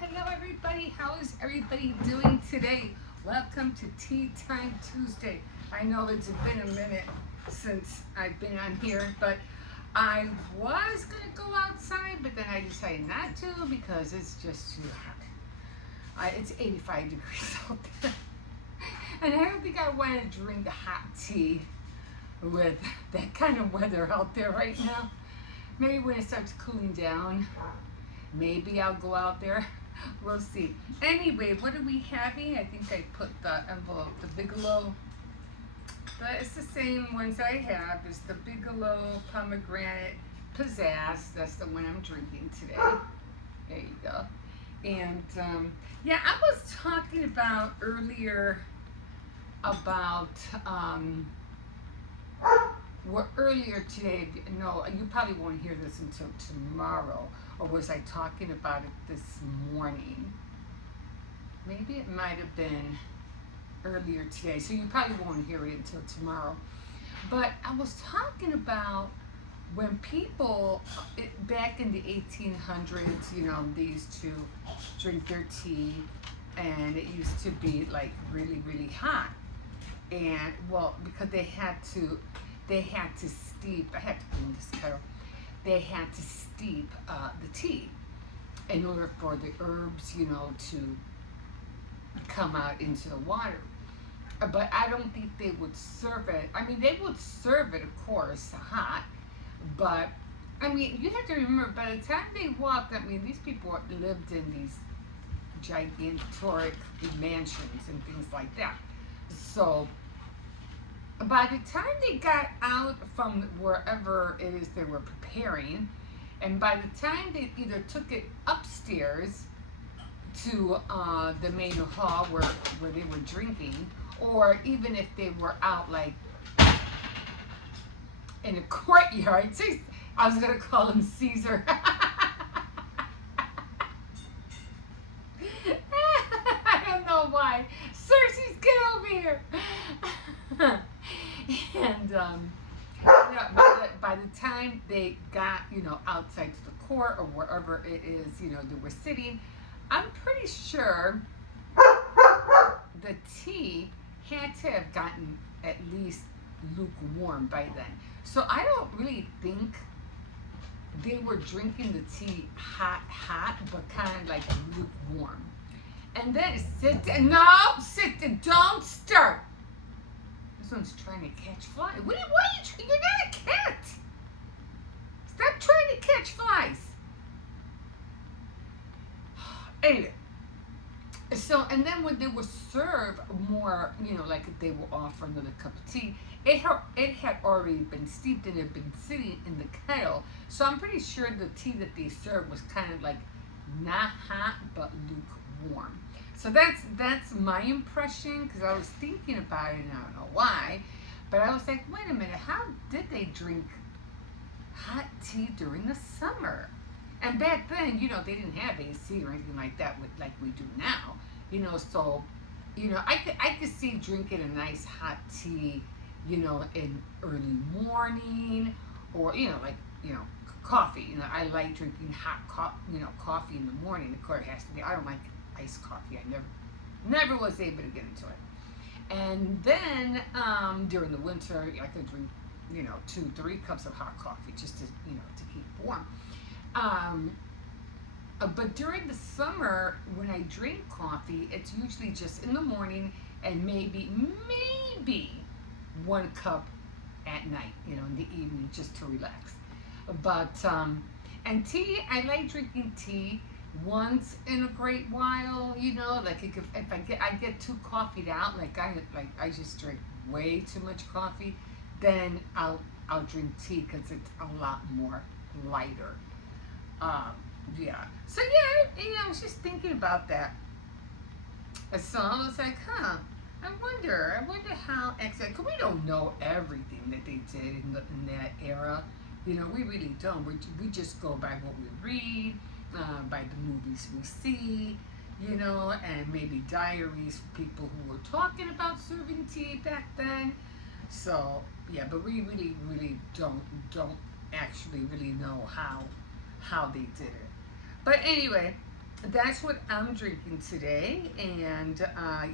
hello everybody. How is everybody doing today? Welcome to Tea Time Tuesday. I know it's been a minute since I've been on here, but I was going to go outside, but then I decided not to because it's just too hot. It's 85 degrees out there. And I don't think I want to drink hot tea with that kind of weather out there right now. Maybe when it starts cooling down, maybe I'll go out there. We'll see. Anyway, what are we having? I think I put the envelope, the Bigelow. But it's the same ones I have. It's the Bigelow Pomegranate Pizzazz. That's the one I'm drinking today. There you go. And yeah, I was talking about earlier about earlier today. No, you probably won't hear this until tomorrow. Or was I talking about it this morning? Maybe it might have been earlier today, so you probably won't hear it until tomorrow. But I was talking about when people, back in the 1800s, you know, they used to drink their tea, and it used to be like really, really hot. And well, because they had to steep, I had to clean this kettle, they had to steep the tea in order for the herbs, you know, to come out into the water. But I don't think they would serve it. I mean, they would serve it, of course, hot. But, I mean, you have to remember, by the time they walked, I mean, these people lived in these gigantic mansions and things like that. So, by the time they got out from wherever it is they were preparing, and by the time they either took it upstairs to the main hall where they were drinking, or even if they were out like in a courtyard, I was gonna call him Caesar. I don't know why. Cersei's, get over here. And by the time they got, you know, outside to the court or wherever it is, you know, they were sitting, I'm pretty sure the tea had to have gotten at least lukewarm by then. So I don't really think they were drinking the tea hot, but kind of like lukewarm. And then don't start. This one's trying to catch flies. Why are you you're not a cat. Stop trying to catch flies. Anyway. So, and then when they were served more, you know, like if they were offered another cup of tea, it had already been steeped and it had been sitting in the kettle. So I'm pretty sure the tea that they served was kind of like not hot, but lukewarm. So that's my impression, because I was thinking about it and I don't know why, but I was like, wait a minute, how did they drink hot tea during the summer? And back then, you know, they didn't have AC or anything like that like we do now, you know, so, you know, I could see drinking a nice hot tea, you know, in early morning, or, you know, like, you know, coffee. You know, I like drinking hot coffee in the morning. Of course, it has to be, I don't like iced coffee. I never was able to get into it. And then during the winter, I could drink, you know, 2-3 cups of hot coffee just to, you know, to keep warm. But during the summer, when I drink coffee, it's usually just in the morning and maybe 1 cup at night, you know, in the evening, just to relax. But and tea, I like drinking tea once in a great while, you know, like if I get too coffeeed out, like I just drink way too much coffee, then I'll drink tea because it's a lot more lighter. Yeah. So yeah, you know, I was just thinking about that. So I was like, I wonder how exactly, because we don't know everything that they did in that era. You know, we really don't. We just go by what we read, by the movies we see, you know, and maybe diaries from people who were talking about serving tea back then. So yeah, but we really don't actually really know how they did it. But anyway, that's what I'm drinking today. And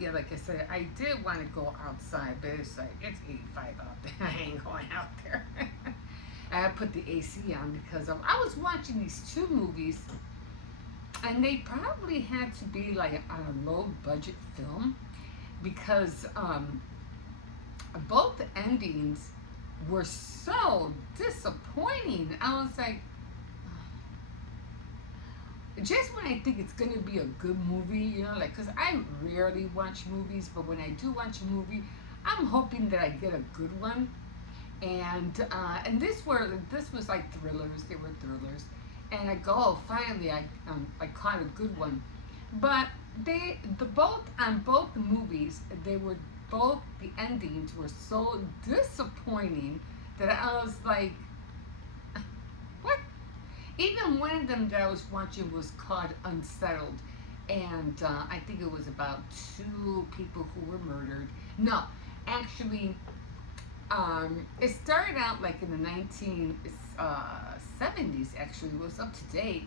yeah, like I said, I did want to go outside, but it's like it's 85 out there. I ain't going out there. I put the AC on because I was watching these two movies, and they probably had to be like on a low budget film because both endings were so disappointing. I was like, just when I think it's gonna be a good movie, you know, like, cause I rarely watch movies, but when I do watch a movie, I'm hoping that I get a good one. And this was like thrillers. They were thrillers, and I go, oh, finally, I caught a good one. But the both on both the movies, they were both the endings were so disappointing that I was like, what? Even one of them that I was watching was called Unsettled, and I think it was about two people who were murdered. No, actually, it started out like in the 1970s. Actually, it was up to date,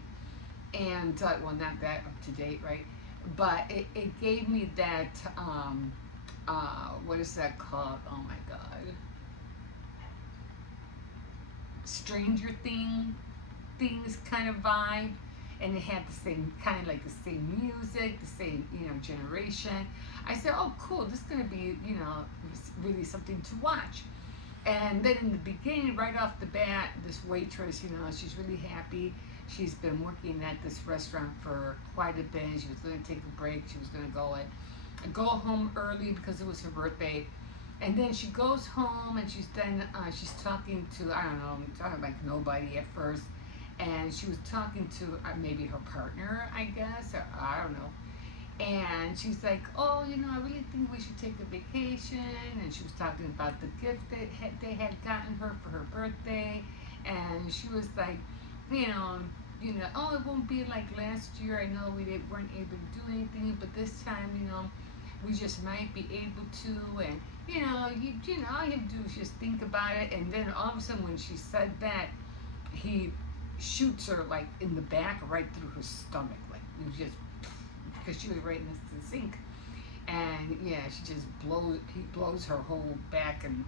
and well, not that up to date, right? But it gave me that what is that called? Oh my God, Stranger Things kind of vibe, and it had the same kind of like the same music, the same generation. I said, oh cool, this is gonna be really something to watch. And then in the beginning, right off the bat, this waitress, she's really happy. She's been working at this restaurant for quite a bit. She was going to take a break. She was going to go home early because it was her birthday. And then she goes home and she's talking to, I don't know, talking like nobody at first. And she was talking to maybe her partner, I guess, or I don't know. And she's like, oh, I really think we should take a vacation. And she was talking about the gift that they had gotten her for her birthday. And she was like, oh, it won't be like last year. I know weren't able to do anything, but this time, we just might be able to. And all you have to do is just think about it. And then all of a sudden, when she said that, he shoots her like in the back, right through her stomach, like it just because she was right next to the sink, and yeah, he blows her whole back and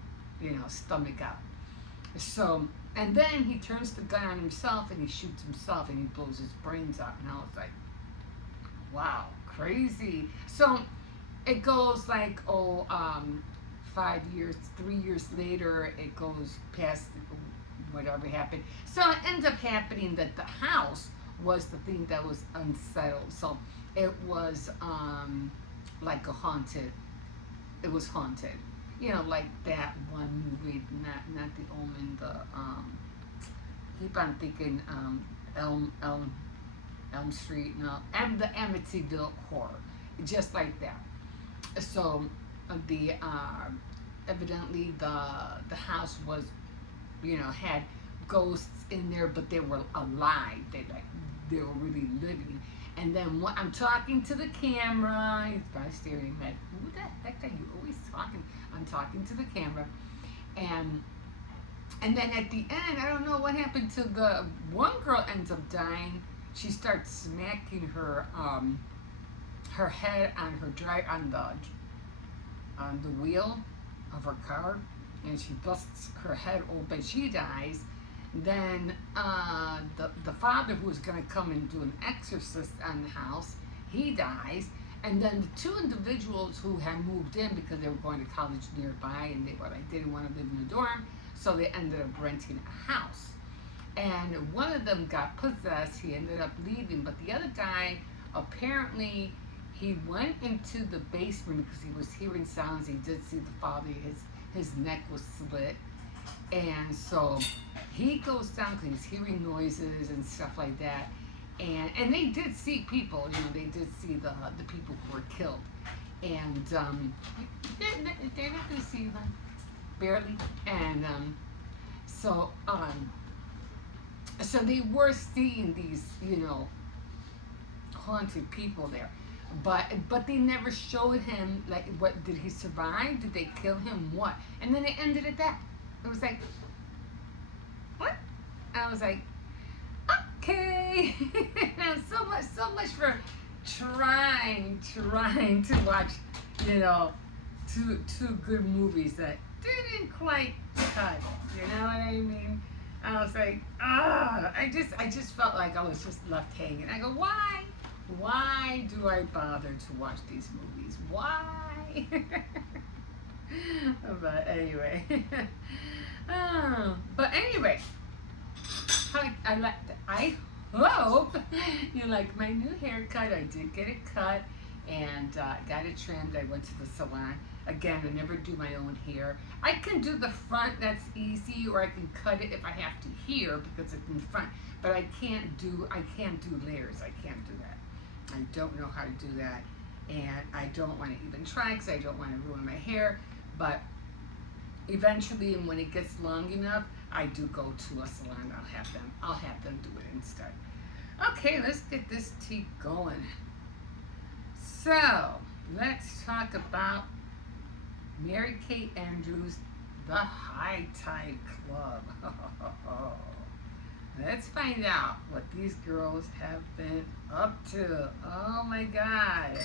stomach out. So and then he turns the gun on himself and he shoots himself and he blows his brains out, and I was like, wow, crazy. So it goes like 5 years, 3 years later, it goes past whatever happened. So it ends up happening that the house was the thing that was unsettled. So it was like a haunted. It was haunted. Like that one movie, not The Omen. Keep on thinking Elm Street. No, and the Amityville Horror, just like that. So the evidently the house was had ghosts in there, but they were alive. They were really living. And then I'm talking to the camera. He's probably staring at, who the heck are you always talking? I'm talking to the camera. And then at the end, I don't know what happened to the one girl ends up dying. She starts smacking her head on on the wheel of her car, and she busts her head open. She dies. Then the father, who was going to come and do an exorcist on the house, he dies. And then the two individuals who had moved in because they were going to college nearby, and they didn't want to live in a dorm, so they ended up renting a house. And one of them got possessed. He ended up leaving, but the other guy, apparently he went into the basement because he was hearing sounds. He did see the father. His neck was slit, and so he goes down because he's hearing noises and stuff like that. And they did see people. They did see the people who were killed. And they're not going to see them, barely. And so they were seeing these haunted people there. But they never showed him, like, what did he survive? Did they kill him? What? And then it ended at that. It was like, what? I was like, okay. So so much for trying to watch, you know, two good movies that didn't quite cut. You know what I mean? I was like, I just felt like I was just left hanging. I go, why? Why do I bother to watch these movies? Why? But anyway, but anyway, I hope you like my new haircut. I did get it cut and got it trimmed. I went to the salon. Again, I never do my own hair. I can do the front, that's easy, or I can cut it if I have to here because it's in the front. But I can't do layers. I can't do that. I don't know how to do that. And I don't want to even try because I don't want to ruin my hair. But eventually, and when it gets long enough, I do go to a salon. I'll have them do it instead. Okay, let's get this tea going. So, let's talk about Mary Kate Andrews, the High Tide Club. Let's find out what these girls have been up to. Oh my God.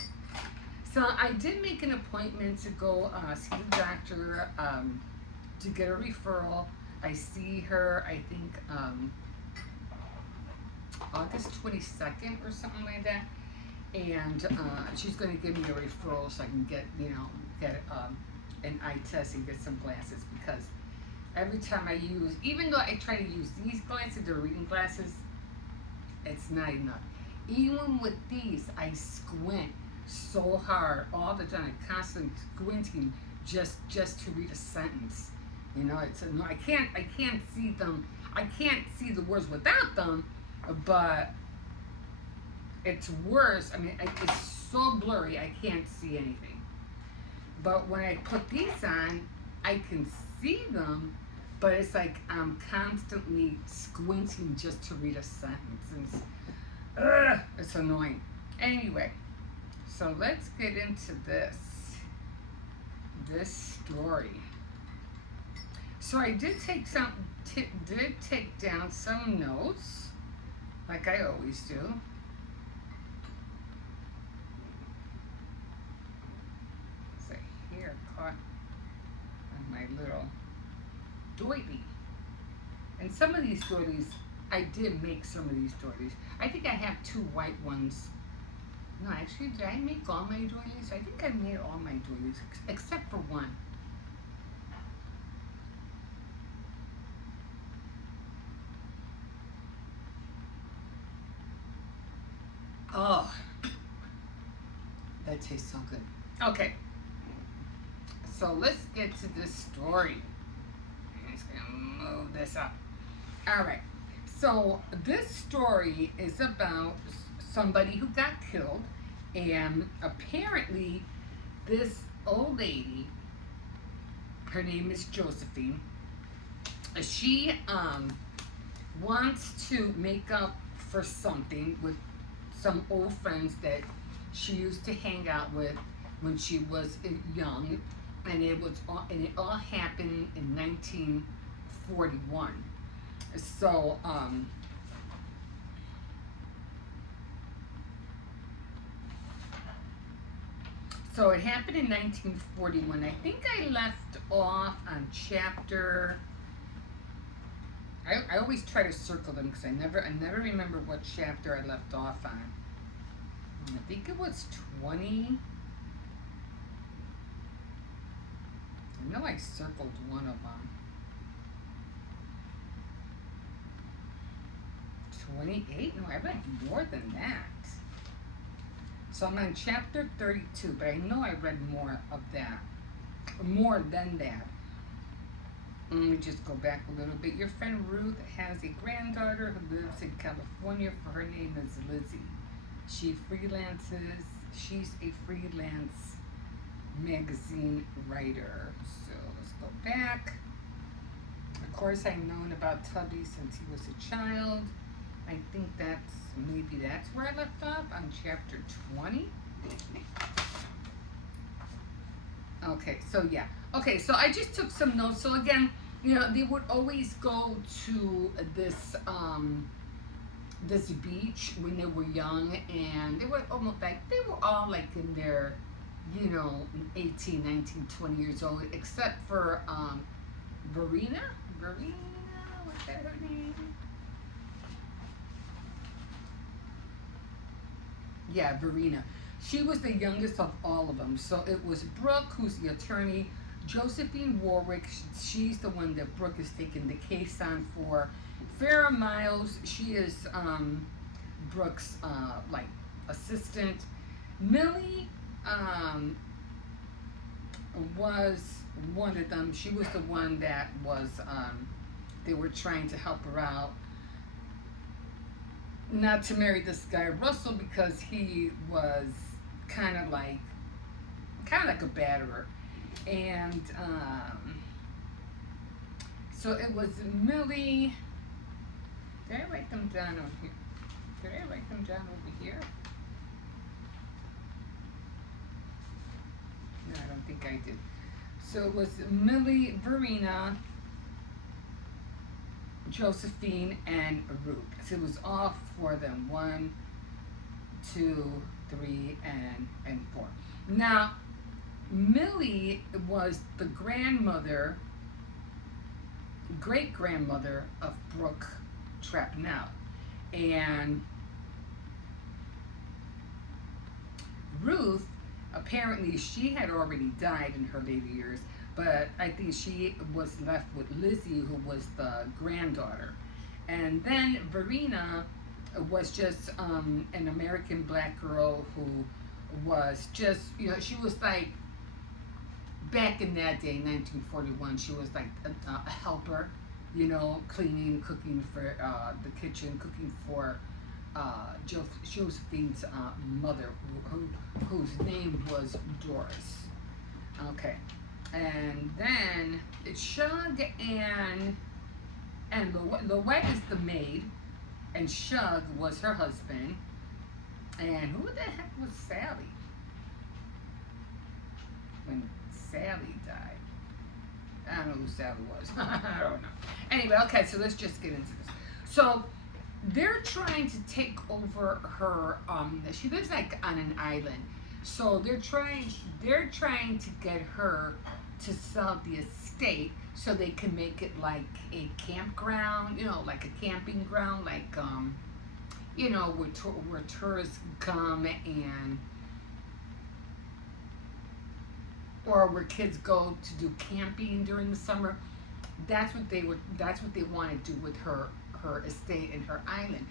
So I did make an appointment to go see the doctor to get a referral. I see her, I think, August 22nd or something like that. And she's going to give me a referral so I can get an eye test and get some glasses, because every time I use, even though I try to use these glasses, they're reading glasses, it's not enough. Even with these, I squint so hard all the time, constantly squinting just to read a sentence. You know, I can't see them. I can't see the words without them, but it's worse. I mean, it's so blurry, I can't see anything. But when I put these on, I can see them, but it's like I'm constantly squinting just to read a sentence. And it's annoying. Anyway, so let's get into this story. So I did take down some notes, like I always do. So here, caught on my little doily. And some of these doilies, I did make some of these doilies. I think I have 2 white ones. No, actually, did I make all my doilies? I think I made all my doilies, except for one. Oh, that tastes so good. Okay, so let's get to this story. I'm just gonna move this up. All right, so this story is about somebody who got killed, and apparently this old lady, her name is Josephine, she wants to make up for something with some old friends that she used to hang out with when she was young, and it all happened in 1941. So so it happened in 1941. I think I left off on chapter. I always try to circle them because I never remember what chapter I left off on. I think it was 20. I know I circled one of them. 28? No, I read more than that. So I'm on chapter 32, but I know I read more of that. More than that. Let me just go back a little bit. Your friend Ruth has a granddaughter who lives in California. Her name is Lizzie. She freelances. She's a freelance magazine writer. So let's go back. Of course, I've known about Tubby since he was a child. I think maybe that's where I left off, on chapter 20. Okay, so yeah. Okay, so I just took some notes. So again, you know, they would always go to this this beach when they were young, and they were almost like they were all like in their, 18, 19, 20 years old, except for Verena. Verena, what's that her name? Yeah, Verena. She was the youngest of all of them. So it was Brooke, who's the attorney. Josephine Warwick, she's the one that Brooke is taking the case on for. Farrah Miles, she is Brooke's like assistant. Millie was one of them. She was the one that was they were trying to help her out not to marry this guy Russell because he was kind of like a batterer, and so it was Millie. Did I write them down over here? Did I write them down over here? No, I don't think I did. So it was Millie, Verena, Josephine, and Ruth. So it was all four of them. 1, 2, 3, and 4. Now, Millie was the great grandmother of Brooke Trapnell, and Ruth, apparently she had already died in her later years, but I think she was left with Lizzie, who was the granddaughter. And then Verena was just an American black girl who was just, she was like, back in that day, 1941, she was like a helper, cleaning, cooking for the kitchen, cooking for Josephine's mother, whose name was Doris. Okay, and then Shug and Louette is the maid, and Shug was her husband. And who the heck was Sally when Sally died? I don't know who Sally was. I don't know. Anyway, okay, so let's just get into this. So they're trying to take over her. She lives like on an island, so they're trying to get her to sell the estate so they can make it like a campground, like a camping ground, like where tourists come, and or where kids go to do camping during the summer. That's what they want to do with her estate and her island.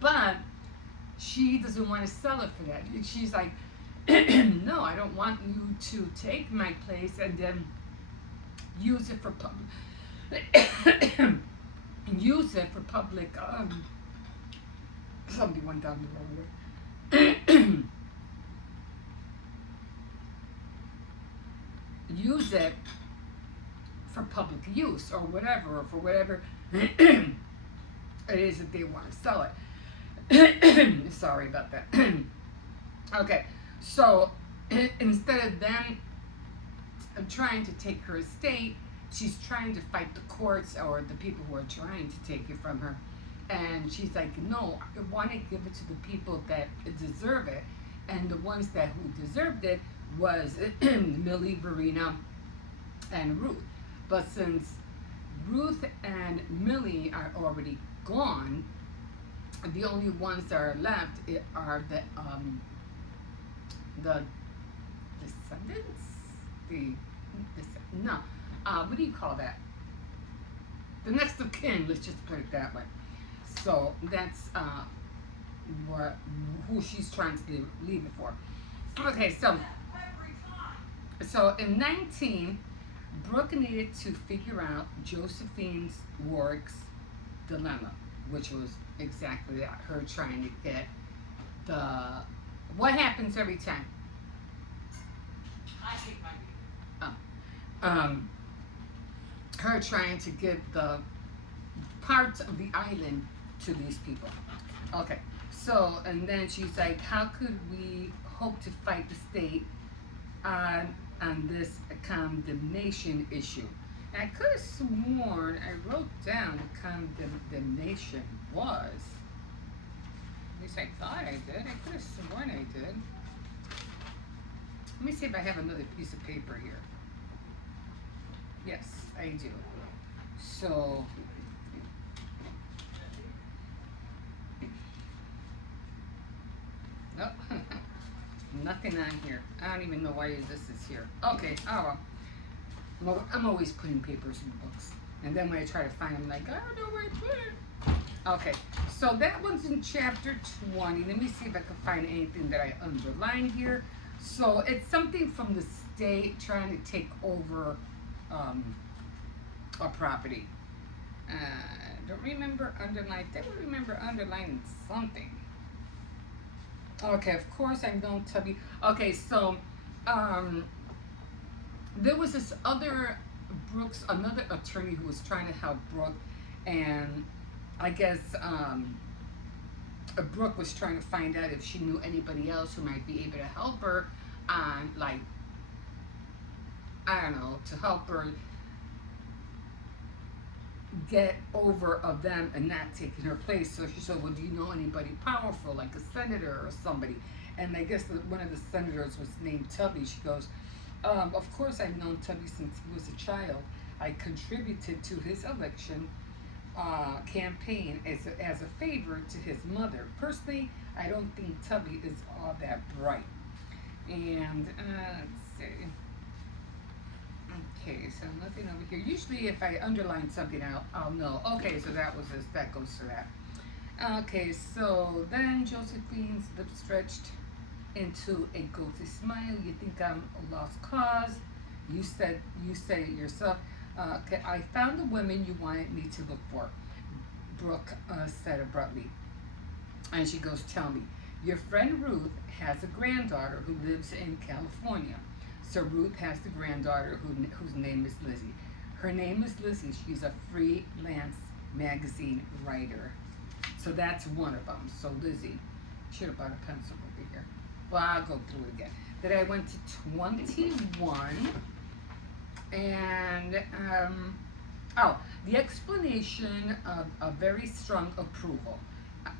But she doesn't want to sell it for that. She's like, no, I don't want you to take my place and then use it for public somebody went down the wrong way. Use it for public use or whatever, or for whatever it is that they want to sell it. Sorry about that. Okay, so instead of them trying to take her estate, she's trying to fight the courts or the people who are trying to take it from her. And she's like, no, I want to give it to the people that deserve it. And the ones who deserved it was Millie, Verena, and Ruth. But since Ruth and Millie are already gone, the only ones that are left are the descendants. What do you call that? The next of kin. Let's just put it that way. So that's who she's trying to leave it for. Okay, so in 19, Brooke needed to figure out Josephine Warwick's dilemma, which was exactly that, her trying to get what happens every time. Her trying to give the parts of the island to these people. Okay, so, and then she's like, how could we hope to fight the state on this condemnation issue? I could have sworn I wrote down the condemnation was. At least I thought I did. I could have sworn I did. Let me see if I have another piece of paper here. Yes, I do. So, nope. Nothing on here. I don't even know why this is here. Okay, oh well. I'm always putting papers in books. And then when I try to find them, like, I don't know where I put it. Okay, so that one's in chapter 20. Let me see if I can find anything that I underlined here. So it's something from the state trying to take over a property. Don't remember underline. I don't remember underlining something. Okay, of course I'm going to be. Okay, so there was this other Brooks, another attorney who was trying to help Brooke, and I guess Brooke was trying to find out if she knew anybody else who might be able to help her on, like, I don't know, to help her get over of them and not taking her place. So she said, well, do you know anybody powerful, like a senator or somebody? And I guess one of the senators was named Tubby. She goes, of course I've known Tubby since he was a child. I contributed to his election campaign as a favor to his mother. Personally, I don't think Tubby is all that bright. And let's see. Okay, so nothing over here. Usually if I underline something, I'll know. Okay, so that was this. That goes to that. Okay, so then Josephine's lips stretched into a guilty smile. You think I'm a lost cause? You said it yourself. Okay, I found the women you wanted me to look for, Brooke said abruptly. And she goes, tell me. Your friend Ruth has a granddaughter who lives in California. So Ruth has the granddaughter whose name is Lizzie. Her name is Lizzie. She's a freelance magazine writer. So that's one of them. So Lizzie, should have brought a pencil over here. Well, I'll go through it again. Then I went to 21, and the explanation of a very strong approval.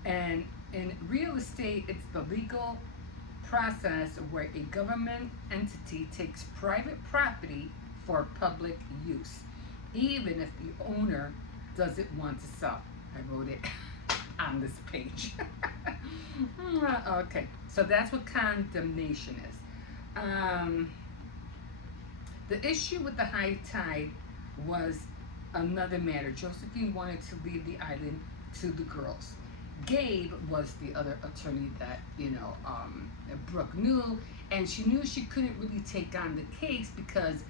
And in real estate, it's the legal process where a government entity takes private property for public use, even if the owner doesn't want to sell. I wrote it on this page. Okay, so that's what condemnation is. The issue with the high tide was another matter. Josephine wanted to leave the island to the girls. Gabe was the other attorney that, Brooke knew, and she knew she couldn't really take on the case because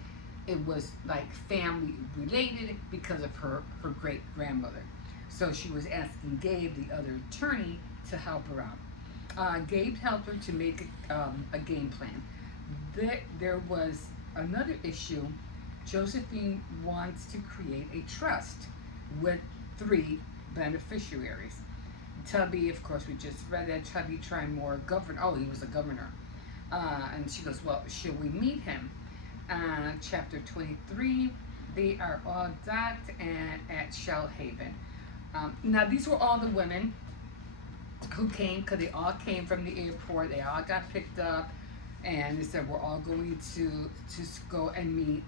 it was like family related because of her great grandmother. So she was asking Gabe, the other attorney, to help her out. Gabe helped her to make a game plan. There was another issue. Josephine wants to create a trust with 3 beneficiaries. Tubby, of course, we just read that. Tubby Trimore, governor. Oh, he was a governor. And she goes, well, should we meet him? Chapter 23, they are all docked at Shell Haven. Now, these were all the women who came, because they all came from the airport. They all got picked up, and they said, we're all going to go and meet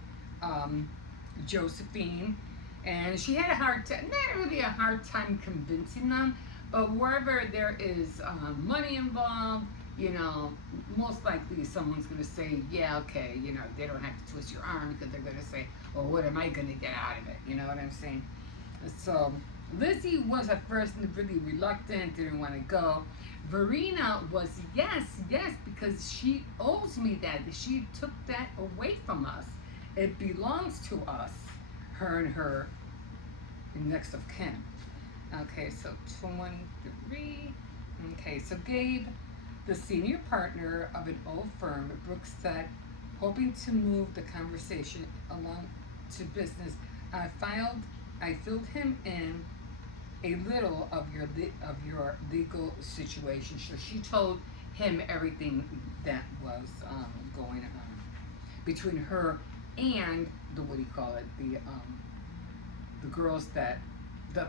Josephine. And she had a hard time, not really a hard time convincing them, but wherever there is money involved, most likely someone's going to say, yeah, okay, they don't have to twist your arm, because they're going to say, well, what am I going to get out of it? You know what I'm saying? So Lizzie was at first really reluctant, didn't want to go. Verena was yes, because she owes me that. She took that away from us. It belongs to us, her and her next of kin. Okay, so 23. Okay, so Gabe, the senior partner of an old firm, Brooks said, hoping to move the conversation along to business, I filled him in a little of your legal situation. So she told him everything that was going on between her and what do you call it, the girls that the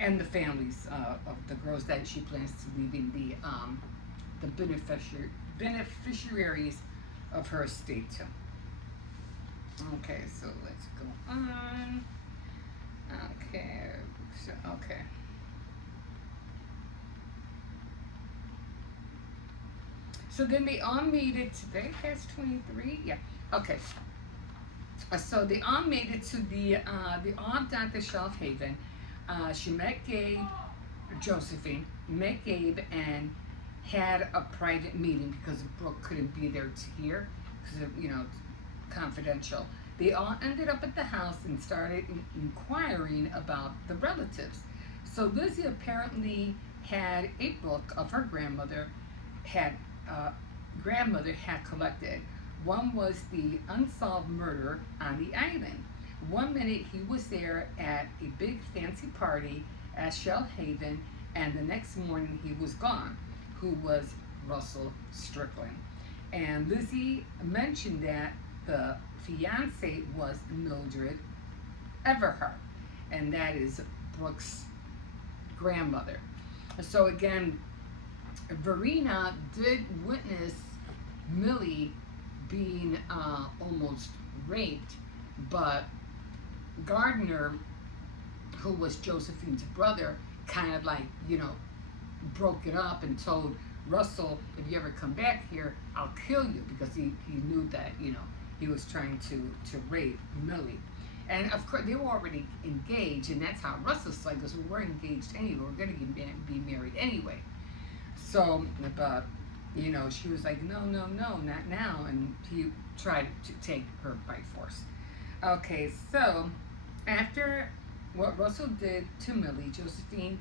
and the families of the girls that she plans to leave in the beneficiaries of her estate too. Okay, so let's go on. Okay, so, okay. So then they all made it today. Past 23. Yeah. Okay. So they all made it to they all down to Shelf Haven. She met Gabe, Josephine, met Gabe, and had a private meeting because Brooke couldn't be there to hear because of, confidential. They all ended up at the house and started inquiring about the relatives. So Lizzie apparently had a book of her had uh, grandmother had collected. One was the unsolved murder on the island. One minute he was there at a big fancy party at Shell Haven, and the next morning he was gone. Who was Russell Strickland? And Lizzie mentioned that the fiance was Mildred Everhart, and that is Brooke's grandmother. So again, Verena did witness Millie being almost raped, but Gardner, who was Josephine's brother, kind of like, broke it up and told Russell, if you ever come back here, I'll kill you, because he knew that, he was trying to rape Millie. And of course, they were already engaged, and that's how Russell said, because we were engaged anyway, we're going to be married anyway. So, but, she was like, no, not now, and he tried to take her by force. Okay, so after what Russell did to Millie, Josephine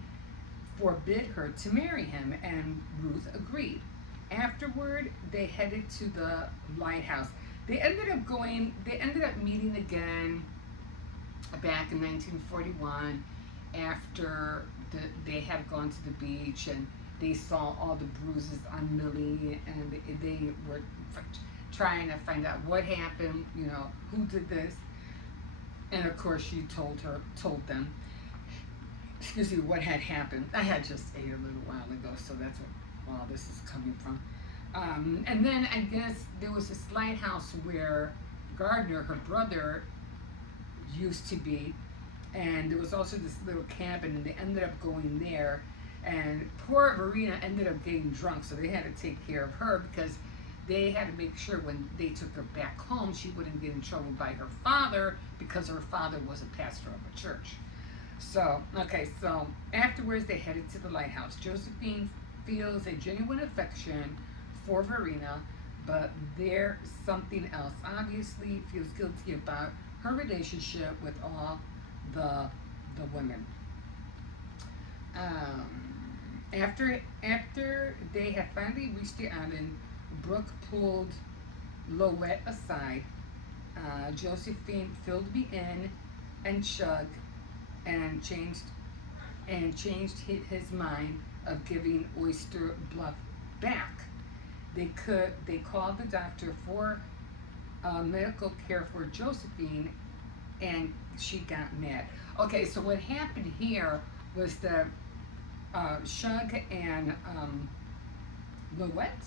forbid her to marry him, and Ruth agreed. Afterward, they headed to the lighthouse. They ended up meeting again back in 1941 after they had gone to the beach, and they saw all the bruises on Millie, and they were trying to find out what happened, who did this. And of course, she told them, what had happened. I had just ate a little while ago, so that's what all this is coming from. And then I guess there was this lighthouse where Gardner, her brother, used to be, and there was also this little cabin, and they ended up going there. And poor Verena ended up getting drunk, so they had to take care of her, because they had to make sure when they took her back home, she wouldn't get in trouble by her father, because her father was a pastor of a church. So, okay, so afterwards they headed to the lighthouse. Josephine feels a genuine affection for Verena, but there's something else. Obviously feels guilty about her relationship with all the women. After they had finally reached the island, Brooke pulled Louette aside. Josephine filled me in and chugged and changed his mind of giving Oyster Bluff back. They called the doctor for medical care for Josephine, and she got mad. Okay, so what happened here was that Shug and Louette,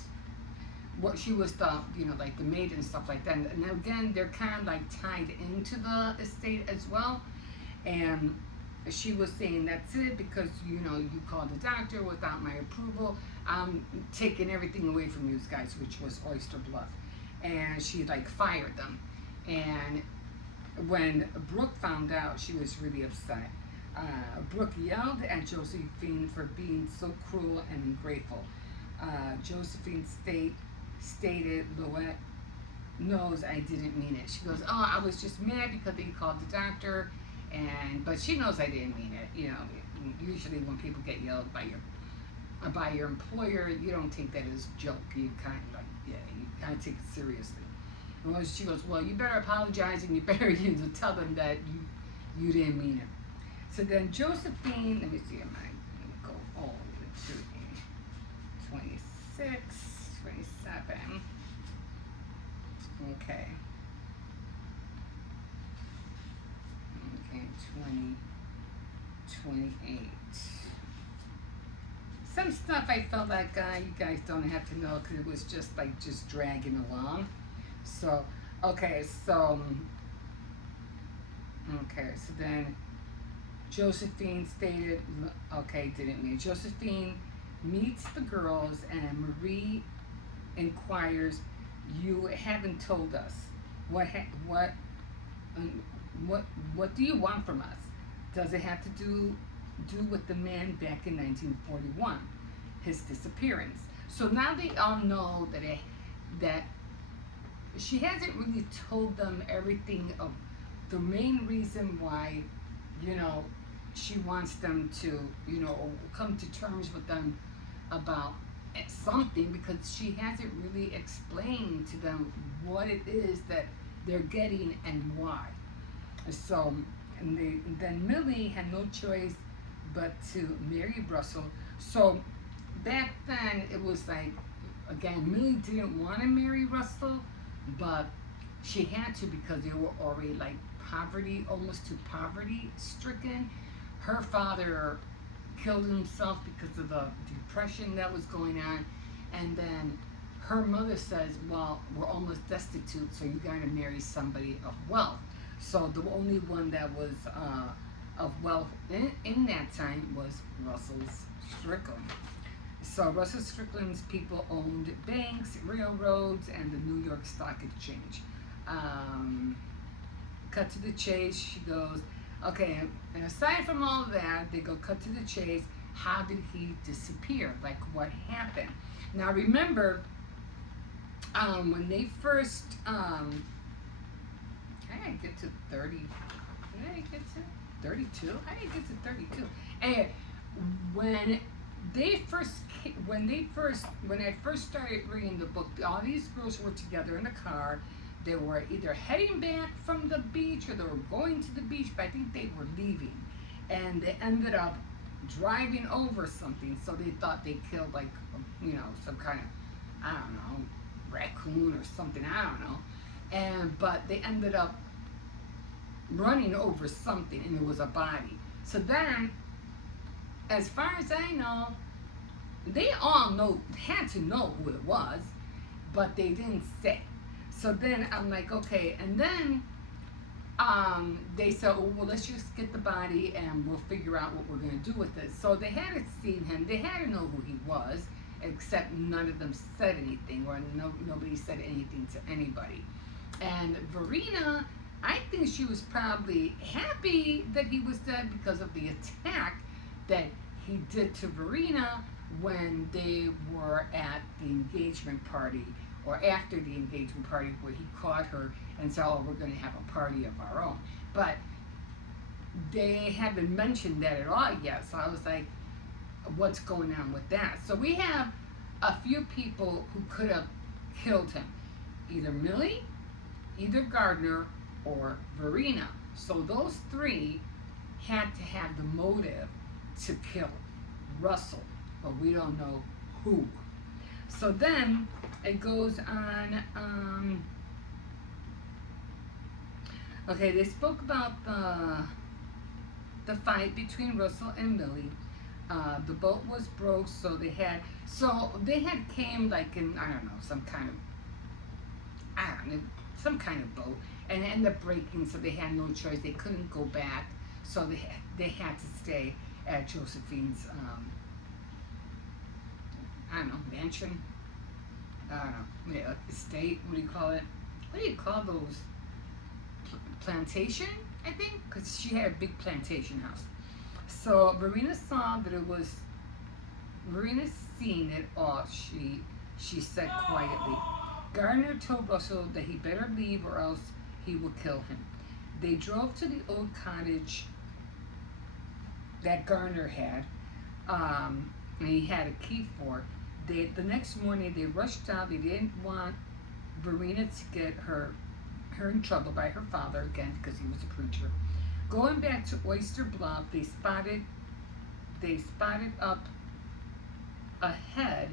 what she was the like the maid and stuff like that. And again, they're kind of like tied into the estate as well. And she was saying, that's it, because you called the doctor without my approval. I'm taking everything away from you guys, which was Oyster Bluff. And she like fired them. And when Brooke found out, she was really upset. Brooke yelled at Josephine for being so cruel and ungrateful. Josephine stated, Louette knows I didn't mean it. She goes, oh, I was just mad because they called the doctor, but she knows I didn't mean it. Usually when people get yelled by your employer, you don't take that as a joke. You kind of take it seriously. And she goes, well, you better apologize, and you better tell them that you didn't mean it. So then Josephine, let me see, I might go all the way to 26, 27. Okay. 2028. Some stuff I felt like you guys don't have to know because it was just like just dragging along. So, okay, so, so then Josephine stated, okay, didn't mean. Josephine meets the girls and Marie inquires, "You haven't told us what um, what do you want from us? Does it have to do with the man back in 1941, his disappearance?" So now they all know that she hasn't really told them everything of the main reason why, you know, she wants them to, come to terms with them about something, because she hasn't really explained to them what it is that they're getting and why. So, then Millie had no choice but to marry Russell. So back then it was like, again, Millie didn't want to marry Russell, but she had to because they were already like poverty, almost to poverty stricken. Her father killed himself because of the depression that was going on, and then her mother says, "Well, we're almost destitute, so you got to marry somebody of wealth." So the only one that was of wealth in that time was Russell Strickland. So Russell Strickland's people owned banks, railroads, and the New York Stock Exchange. Cut to the chase, she goes, okay, and aside from all of that, they go cut to the chase. How did he disappear? Like, what happened? Now, remember, when they first, how did I get to 30? Did I get to 32? How did I get to 32? And when when I first started reading the book, all these girls were together in a car. They were either heading back from the beach or they were going to the beach, but I think they were leaving. And they ended up driving over something, so they thought they killed, like, some kind of, I don't know, raccoon or something, I don't know. But they ended up running over something, and it was a body. So then, as far as I know, they all had to know who it was, but they didn't say. So then I'm like, okay, and then they said, oh, well, let's just get the body and we'll figure out what we're going to do with it. So they hadn't seen him. They had to know who he was, except none of them said anything, or nobody said anything to anybody. And Verena, I think she was probably happy that he was dead because of the attack that he did to Verena when they were at the engagement party, or after the engagement party, where he caught her and said, oh, we're going to have a party of our own. But they haven't mentioned that at all yet. So I was like, what's going on with that? So we have a few people who could have killed him. Either Millie, either Gardner, or Verena. So those three had to have the motive to kill Russell, but we don't know who. So then it goes on. Okay, they spoke about the fight between Russell and Millie. The boat was broke, so they had came like in, I don't know, some kind of boat, and it ended up breaking, so they had no choice. They couldn't go back, so they had to stay at Josephine's I don't know, mansion. I don't know, estate. What do you call it? What do you call those? Plantation, I think, because she had a big plantation house. So Verena saw that it was. Verena seen it all. She said quietly. Gardner told Russell that he better leave or else he will kill him. They drove to the old cottage that Gardner had, and he had a key for it. The next morning they rushed out. They didn't want Verena to get her in trouble by her father again, because he was a preacher. Going back to Oyster Bluff, they spotted up ahead,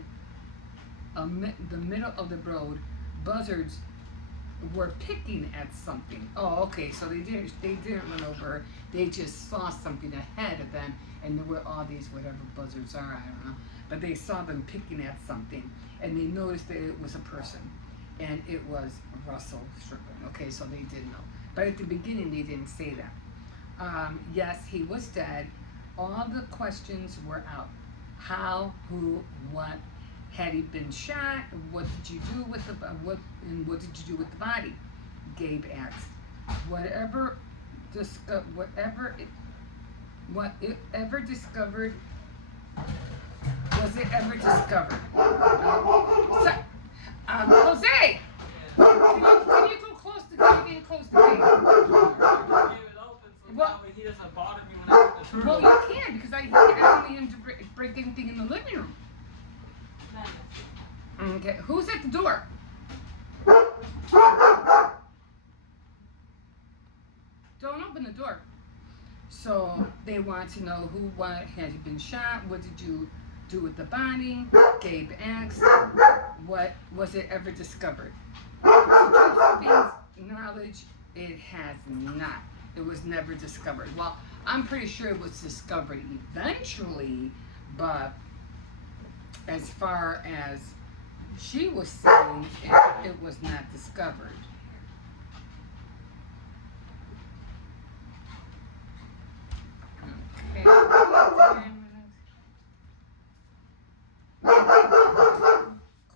the middle of the road, buzzards were picking at something. Oh, okay. So they didn't run over her. They just saw something ahead of them, and there were all these whatever buzzards are. I don't know, but they saw them picking at something, and they noticed that it was a person, and it was Russell Strickland. Okay, so they did know, but at the beginning they didn't say that. Yes, he was dead. All the questions were out. How, who, what, had he been shot? What did you do with the what did you do with the body? Gabe asked. Whatever, whatever discovered. Was it ever discovered? Jose, can you go close to the gate? Close the gate. Well, he doesn't bother me when I put the well, you can because I don't want him to break anything in the living room. Okay, who's at the door? Don't open the door. So they want to know who, what, had you been shot? What did you do with the body? Gabe asked. What was it ever discovered? Knowledge, it has not. It was never discovered. Well, I'm pretty sure it was discovered eventually, but as far as she was saying, it was not discovered. Okay.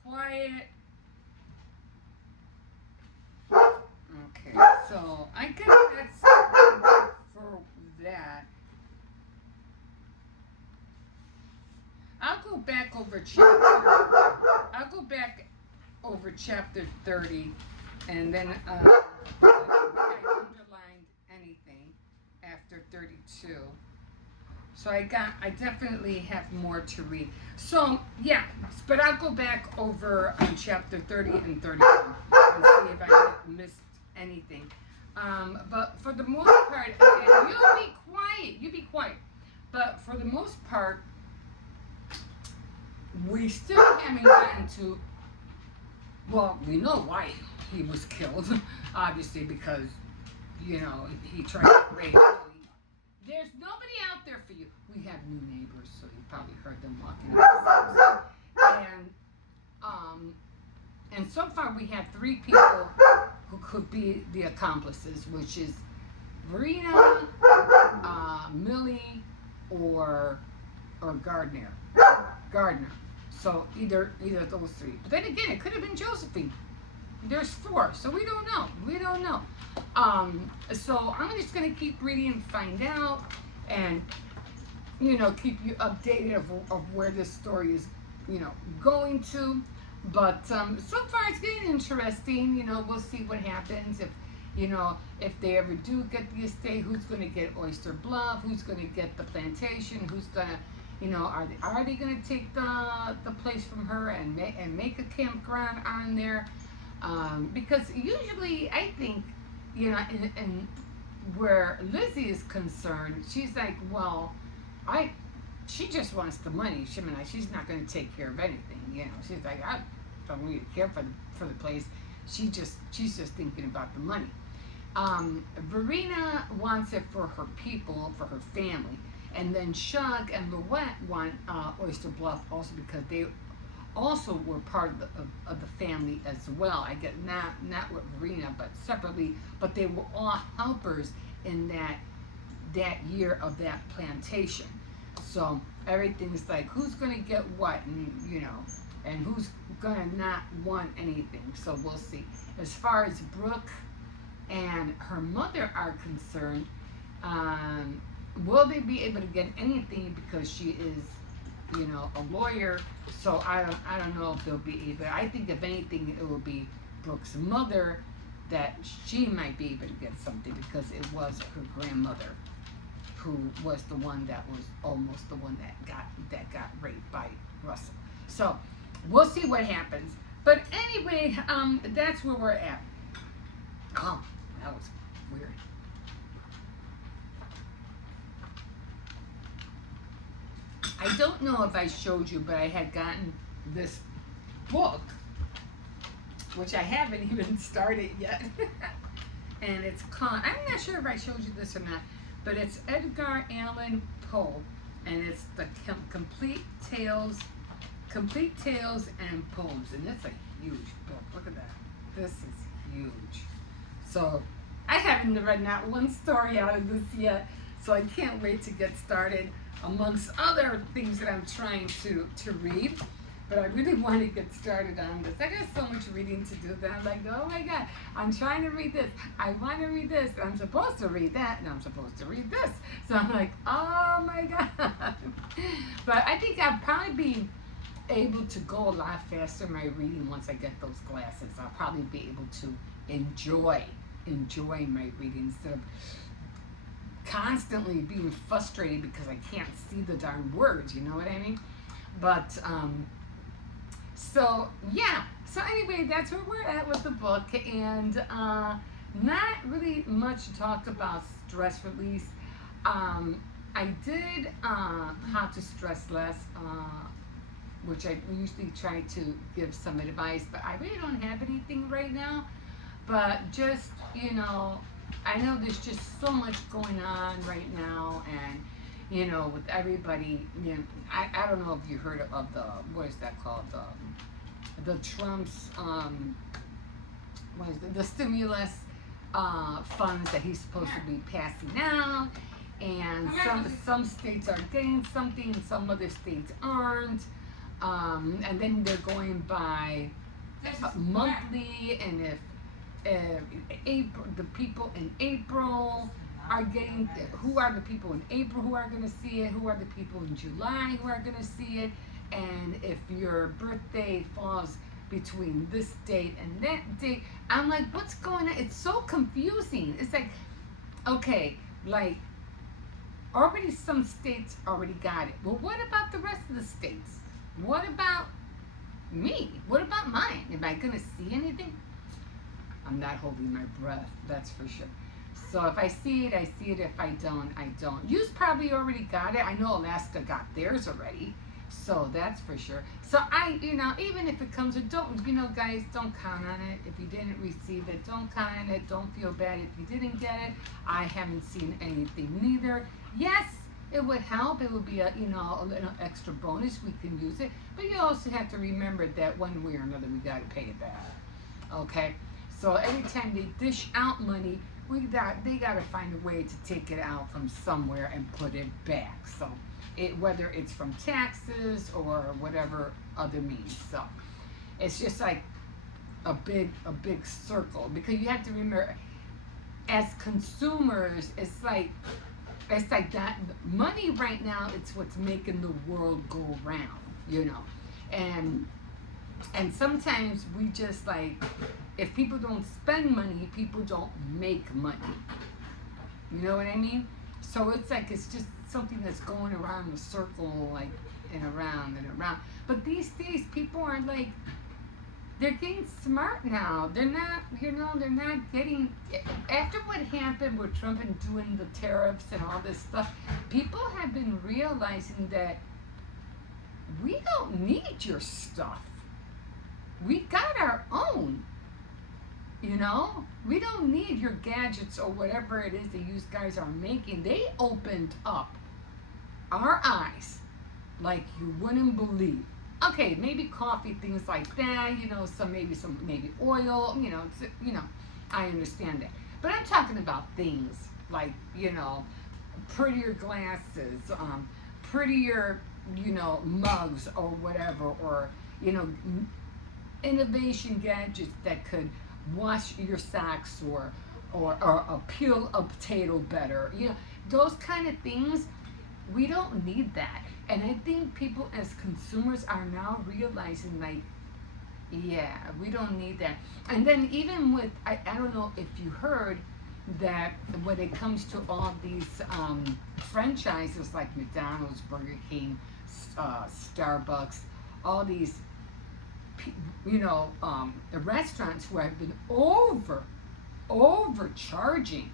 Quiet. Okay, so I guess that's for that. I'll go back over chapter 30, and then I underlined anything after 32. So I definitely have more to read. So yeah, but I'll go back over on chapter 30 and 31 and see if I missed anything. But for the most part, again, you be quiet. But for the most part, we still haven't gotten to, well, we know why he was killed, obviously, because, he tried to rape. There's nobody out there for you. We have new neighbors, so you probably heard them walking upstairs. And so far we have 3 people who could be the accomplices, which is Verena, Millie, or Gardner. So either of those 3. But then again, it could have been Josephine. There's 4, so we don't know. So I'm just going to keep reading and find out, and keep you updated of where this story is going to. But so far it's getting interesting. We'll see what happens if they ever do get the estate. Who's going to get Oyster Bluff? Who's going to get the plantation? Who's going to are they going to take the place from her and make a campground on there? Because usually I think, and where Lizzie is concerned, she's like, well, she just wants the money. She's not going to take care of anything. She's like, I don't really care for the place. She's just thinking about the money. Verena wants it for her people, for her family. And then Shug and Louette want Oyster Bluff also because they also were part of the family as well. I get not with Verena, but separately. But they were all helpers in that year of that plantation. So everything's like who's gonna get what, and who's gonna not want anything. So we'll see. As far as Brooke and her mother are concerned, will they be able to get anything because she is, a lawyer? So I don't know if they'll be able. I think if anything, it will be Brooke's mother that she might be able to get something because it was her grandmother who was the one that was almost the one that got raped by Russell. So we'll see what happens. But anyway, that's where we're at. Oh, that was weird. I don't know if I showed you, but I had gotten this book which I haven't even started yet. And it's called, I'm not sure if I showed you this or not, but it's Edgar Allan Poe, and it's the Complete Tales and Poems, and it's a huge book. Look at that. This is huge. So I haven't read not one story out of this yet, so I can't wait to get started, amongst other things that I'm trying to read. But I really want to get started on this. I got so much reading to do that I'm like, oh my God, I'm trying to read this. I want to read this. And I'm supposed to read that. And I'm supposed to read this. So I'm like, oh my God. But I think I'll probably be able to go a lot faster in my reading once I get those glasses. I'll probably be able to enjoy my reading instead of constantly being frustrated because I can't see the darn words, you know what I mean? But so yeah, so anyway, that's where we're at with the book, and not really much to talk about stress release. I did How to Stress Less, which I usually try to give some advice, but I really don't have anything right now. But just, I know there's just so much going on right now, and with everybody, I don't know if you heard of the, what is that called, the Trump's, the stimulus funds that he's supposed to be passing out, and some states are getting something, and some other states aren't, and then they're going by monthly, and if April, the people in April are getting, who are the people in April who are going to see it, who are the people in July who are going to see it, and if your birthday falls between this date and that date, I'm like, what's going on? It's so confusing. It's like, okay, like, already some states already got it. Well, what about the rest of the states? What about me? What about mine? Am I going to see anything? I'm not holding my breath, that's for sure. So if I see it, I see it. If I don't, I don't. You've probably already got it. I know Alaska got theirs already. So that's for sure. So even if it comes, don't, guys, don't count on it. If you didn't receive it, don't count on it. Don't feel bad if you didn't get it. I haven't seen anything neither. Yes, it would help. It would be a little extra bonus. We can use it. But you also have to remember that one way or another, we got to pay it back. Okay? So every time they dish out money, they got to find a way to take it out from somewhere and put it back. So whether it's from taxes or whatever other means. So it's just like a big circle, because you have to remember, as consumers, it's like that money right now, it's what's making the world go round, and sometimes we just like, if people don't spend money, people don't make money. You know what I mean? So it's like, it's just something that's going around the circle, like, and around and around. But these days, people are like, they're getting smart now. They're not, they're not getting, after what happened with Trump and doing the tariffs and all this stuff, people have been realizing that we don't need your stuff. We got our own. We don't need your gadgets or whatever it is that you guys are making. They opened up our eyes like you wouldn't believe. Okay, maybe coffee, things like that, maybe oil, I understand that. But I'm talking about things like, prettier glasses, prettier, mugs or whatever, or, innovation gadgets that could wash your socks or peel a potato better. Those kind of things, we don't need that. And I think people as consumers are now realizing, like, yeah, we don't need that. And then even with, I don't know if you heard that when it comes to all these franchises like McDonald's, Burger King, Starbucks, all these the restaurants who have been overcharging,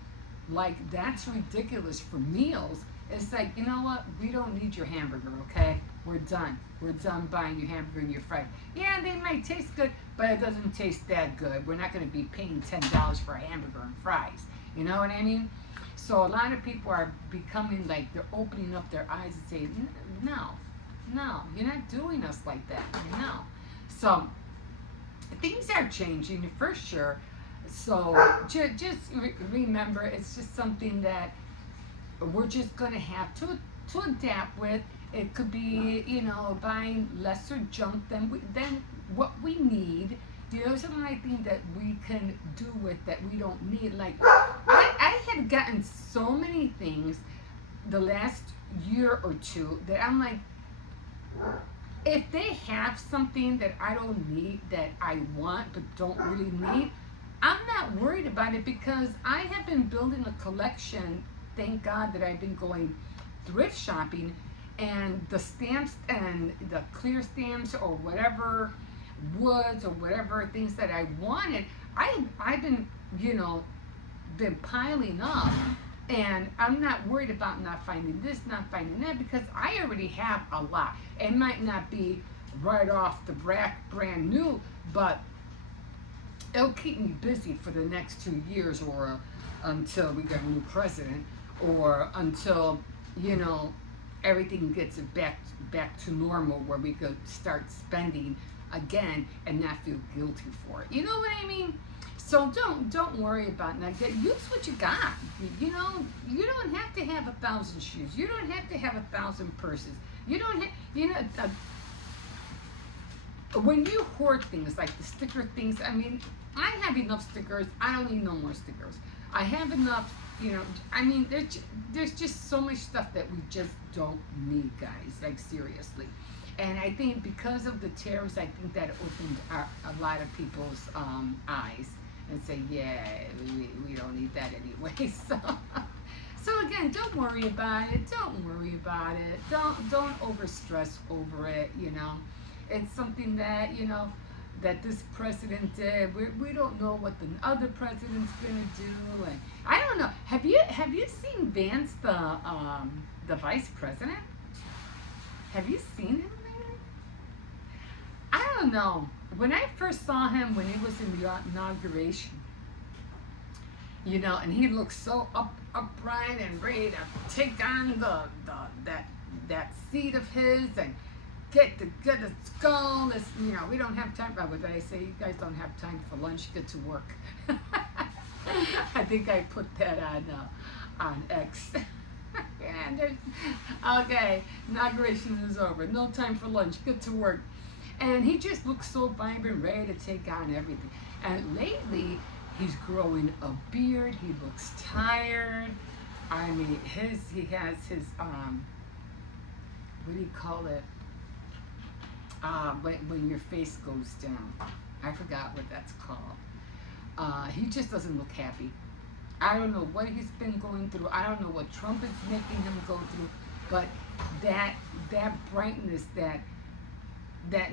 like, that's ridiculous for meals. It's like, you know what? We don't need your hamburger, okay? we're done. We're done buying your hamburger and your fries. Yeah, they might taste good, but it doesn't taste that good. We're not going to be paying $10 for a hamburger and fries. You know what I mean? So a lot of people are becoming like they're opening up their eyes and saying, no, no, you're not doing us like that. No. So things are changing for sure. So just remember, it's just something that we're just gonna have to adapt with. It could be, buying lesser junk than what we need. Something I think that we can do with that we don't need. Like I had gotten so many things the last year or two that I'm like, if they have something that I don't need that I want but don't really need, I'm not worried about it because I have been building a collection. Thank God that I've been going thrift shopping, and the stamps and the clear stamps or whatever woods or whatever things that I wanted, I've been been piling up, and I'm not worried about not finding this, not finding that, because I already have a lot. It might not be right off the brand new, but it'll keep me busy for the next 2 years, or until we get a new president, or until everything gets back to normal, where we could start spending again and not feel guilty for it. You know what I mean? So don't worry about not getting. Use what you got. You don't have to have 1,000 shoes. You don't have to have 1,000 purses. You don't have. When you hoard things like the sticker things, I mean, I have enough stickers. I don't need no more stickers. I have enough. I mean, there's just so much stuff that we just don't need, guys. Like, seriously. And I think because of the tariffs, I think that opened a lot of people's eyes and say, yeah, we don't need that anyway. So again, don't worry about it. Don't worry about it. Don't over stress over it. It's something that that this president did. We don't know what the other president's gonna do, and I don't know. Have you seen Vance, the vice president? Have you seen him lately? I don't know. When I first saw him when he was in the inauguration, and he looked so upright and ready to take on that seat of his and let's go. We don't have time. What did I say? You guys don't have time for lunch. Get to work. I think I put that on X. Okay, inauguration is over. No time for lunch. Get to work. And he just looks so vibrant, ready to take on everything. And lately, he's growing a beard. He looks tired. I mean, he has his what do you call it? When your face goes down. I forgot what that's called. He just doesn't look happy. I don't know what he's been going through. I don't know what Trump is making him go through. But that brightness, that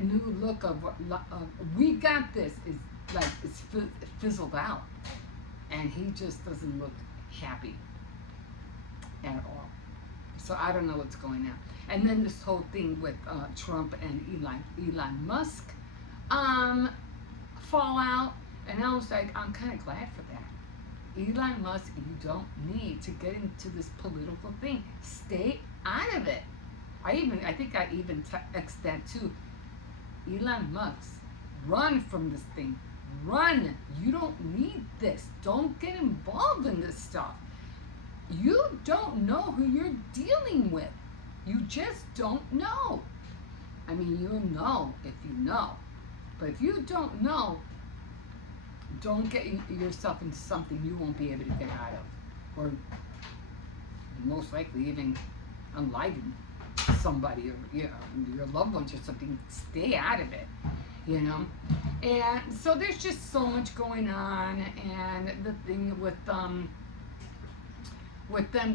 new look of we got this is like it's fizzled out, and he just doesn't look happy at all. So I don't know what's going on. And then this whole thing with Trump and Elon Musk fallout, and I was like, I'm kind of glad for that. Elon Musk, you don't need to get into this political thing. Stay out of it. I think I even texted that too. Elon Musk, run from this thing. Run. You don't need this. Don't get involved in this stuff. You don't know who you're dealing with. You just don't know. I mean, you'll know if you know. But if you don't know, don't get yourself into something you won't be able to get out of. Or most likely even unliven somebody, or your loved ones or something. Stay out of it. And so there's just so much going on, and the thing with them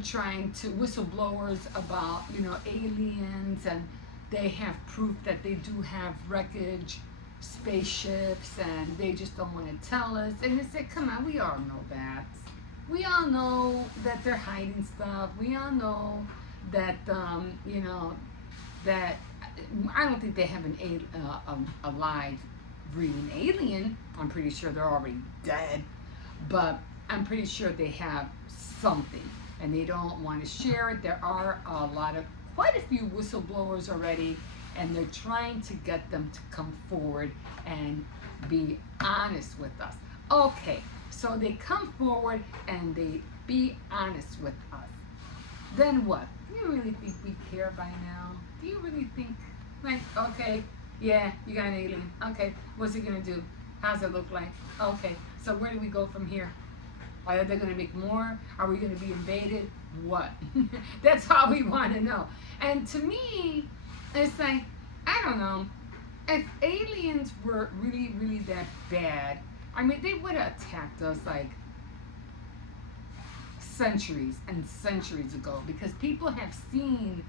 trying to whistleblowers about aliens, and they have proof that they do have wreckage spaceships, and they just don't want to tell us. And they say, come on, we all know that. We all know that they're hiding stuff. We all know that that I don't think they have a live breathing alien. I'm pretty sure they're already dead, but I'm pretty sure they have something, and they don't want to share it. There are quite a few whistleblowers already, and they're trying to get them to come forward and be honest with us. Okay, so they come forward and they be honest with us. Then what? Do you really think we care by now? Do you really think, like, okay, yeah, you got an alien. Okay, what's it gonna do? How's it look like? Okay, so where do we go from here? Are they gonna make more? Are we gonna be invaded? What? That's all we want to know. And to me, it's like, I don't know. If aliens were really, really that bad, I mean, they would have attacked us like centuries and centuries ago, because people have seen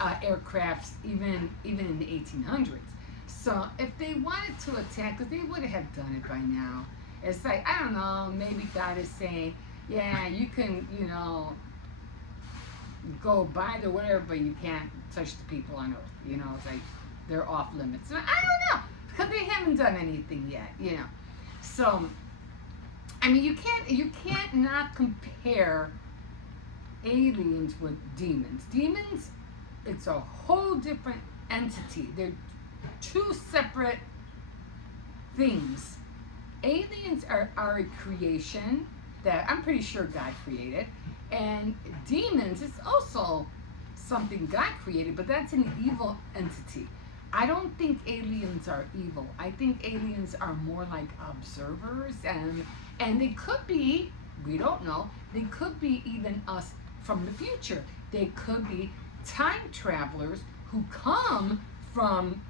aircrafts even in the 1800s. So if they wanted to attack us, they would have done it by now. It's like, I don't know, maybe God is saying, yeah, you can, go by the whatever, but you can't touch the people on Earth. It's like they're off limits. I don't know, because they haven't done anything yet. So, I mean, you can't not compare aliens with demons. Demons, it's a whole different entity. They're two separate things. Aliens are a creation that I'm pretty sure God created, and demons is also something God created, but that's an evil entity. I don't think aliens are evil. I think aliens are more like observers, and they could be, we don't know, they could be even us from the future. They could be time travelers who come from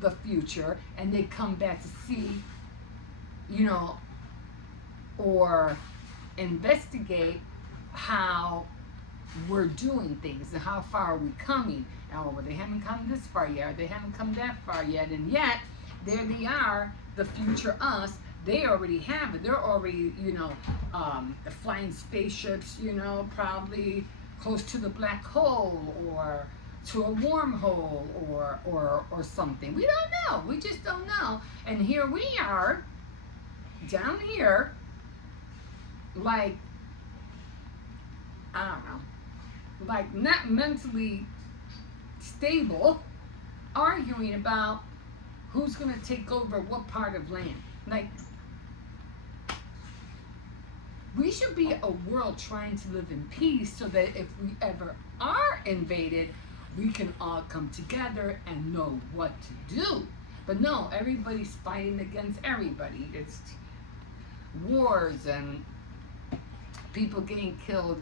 the future, and they come back to see, or investigate how we're doing things and how far are we coming. Oh, they haven't come this far yet, they haven't come that far yet, and yet there they are, the future us. They already have it. They're already, flying spaceships, probably close to the black hole, or to a wormhole, or something. We don't know. We just don't know. And here we are, down here, like, I don't know, like not mentally stable, arguing about who's going to take over what part of land. Like, we should be a world trying to live in peace, so that if we ever are invaded, we can all come together and know what to do. But no, everybody's fighting against everybody. It's wars and people getting killed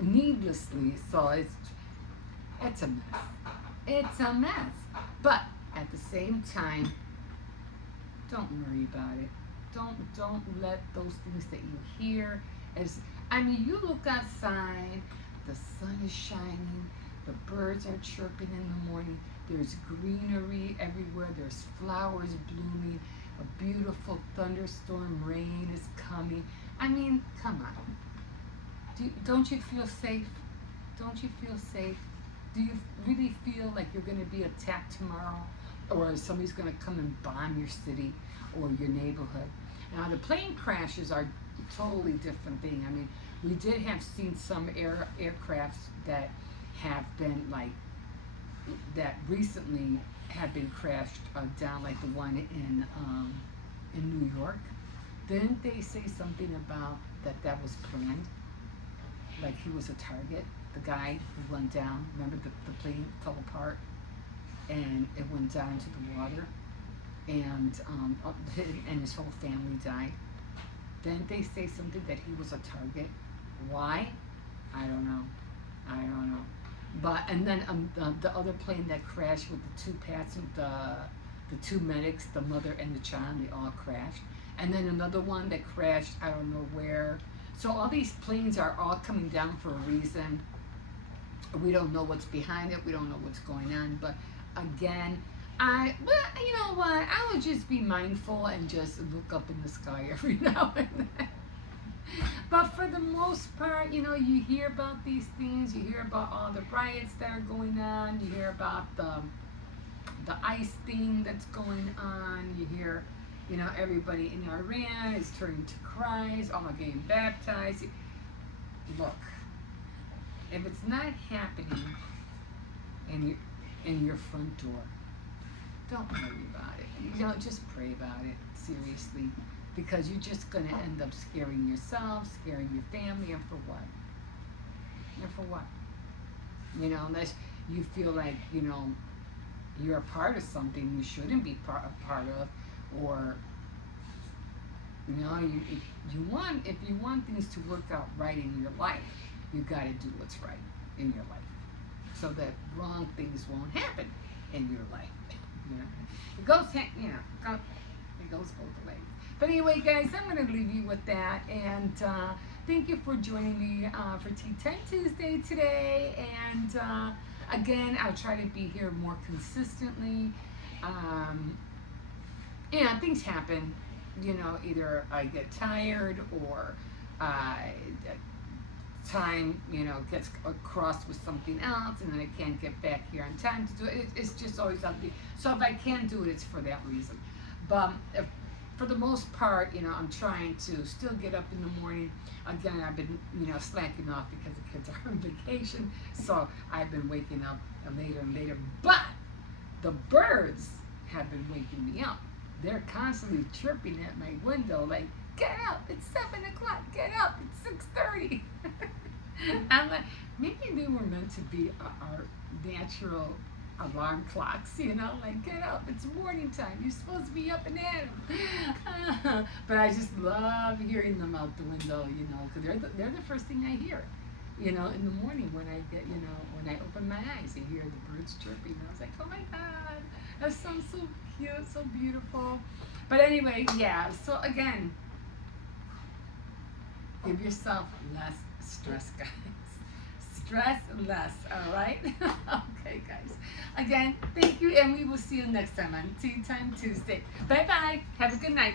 needlessly. So it's a mess. It's a mess. But at the same time, don't worry about it. Don't let those things that you hear, you look outside, the sun is shining, the birds are chirping in the morning, there's greenery everywhere, there's flowers blooming, a beautiful thunderstorm rain is coming. I mean, come on. Don't you feel safe? Don't you feel safe? Do you really feel like you're going to be attacked tomorrow? Or somebody's going to come and bomb your city or your neighborhood? Now, the plane crashes are a totally different thing. I mean, we did have seen some aircrafts that have been that recently have been crashed down, like the one in New York. Didn't they say something about that was planned? Like he was a target, the guy who went down. Remember the plane fell apart and it went down into the water, and his whole family died. Didn't they say something that he was a target? Why? I don't know. But and then the other plane that crashed with the two passengers, the two medics, the mother and the child, they all crashed. And then another one that crashed, I don't know where. So all these planes are all coming down for a reason. We don't know what's behind it. We don't know what's going on. But again, you know what? I would just be mindful and just look up in the sky every now and then. But for the most part, you hear about these things. You hear about all the riots that are going on. You hear about the ICE thing that's going on. You hear, everybody in Iran is turning to Christ, all are getting baptized. Look, if it's not happening in your front door, don't worry about it. Just pray about it, seriously. Because you're just going to end up scaring yourself, scaring your family, and for what? And for what? Unless you feel like, you're a part of something you shouldn't be a part of, or, if you want things to work out right in your life, you got to do what's right in your life, so that wrong things won't happen in your life. It goes, it goes both ways. But anyway, guys, I'm going to leave you with that, and thank you for joining me for Tea Time Tuesday today, and again, I'll try to be here more consistently. Things happen, either I get tired, or time, gets crossed with something else, and then I can't get back here on time to do it. It's just always something. So if I can't do it, it's for that reason. But for the most part, I'm trying to still get up in the morning. Again, I've been, slacking off because the kids are on vacation, so I've been waking up later and later. But the birds have been waking me up. They're constantly chirping at my window, like, "Get up! It's 7 o'clock. Get up! It's 6:30." I'm like, maybe they were meant to be our natural alarm clocks, like, get up, it's morning time, you're supposed to be up and at 'em. But I just love hearing them out the window, because they're the first thing I hear, in the morning when I get, when I open my eyes, I hear the birds chirping. I was like, oh my God, that sounds so cute, so beautiful. But anyway, yeah, so again, give yourself less stress, guys. Stress less, all right? Okay, guys. Again, thank you, and we will see you next time on Tea Time Tuesday. Bye-bye. Have a good night.